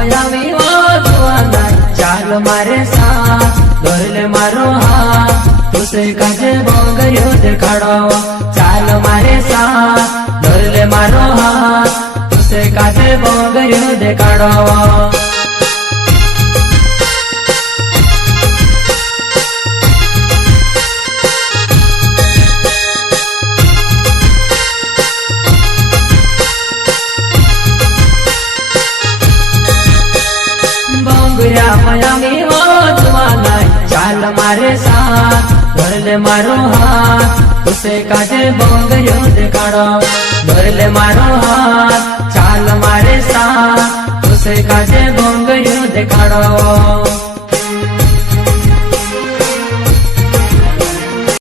मयावी हो जुआना चाल मारे साथ धरले मारो हाथ तुसे काजे बोंगरियो देखाड़ो चाल मारे साथ धरले मारो हाथ तुसे काजे बोंगरियो देखाड़ो मयामी हो जुआना चाल मारे साथ धरले मारो हाथ तुसे काजे बोंगरियो देखाड़ो धरले मारो हाथ चाल मारे साथ तुसे काजे बोंगरियो देखाड़ो।